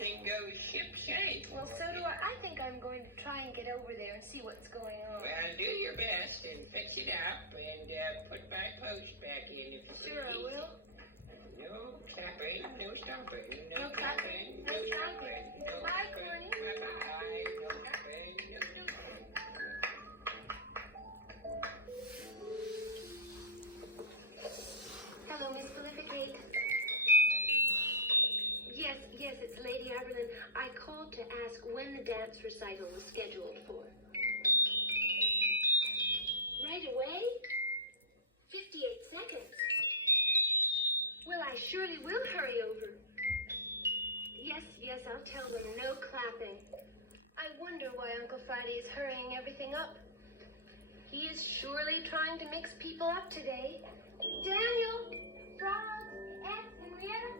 everything goes ship-shape. Well, so do I. I think I'm going to try and get over there and see what's going on. Well, do your best and fix it up and put my post back in if it's Sure, I easy. will. No clapping, no stopping, No clapping, no stopping. no Bye, clapping. Connie. Bye-bye, no clapping, no stopping. Hello, Miss Prolificate. Yes, it's Lady Aberlin. I called to ask when the dance recital was scheduled for. Right away? 58 seconds. Well, I surely will hurry over. Yes, I'll tell them no clapping. I wonder why Uncle Friday is hurrying everything up. He is surely trying to mix people up today. Daniel, Frog, Ed, Henrietta,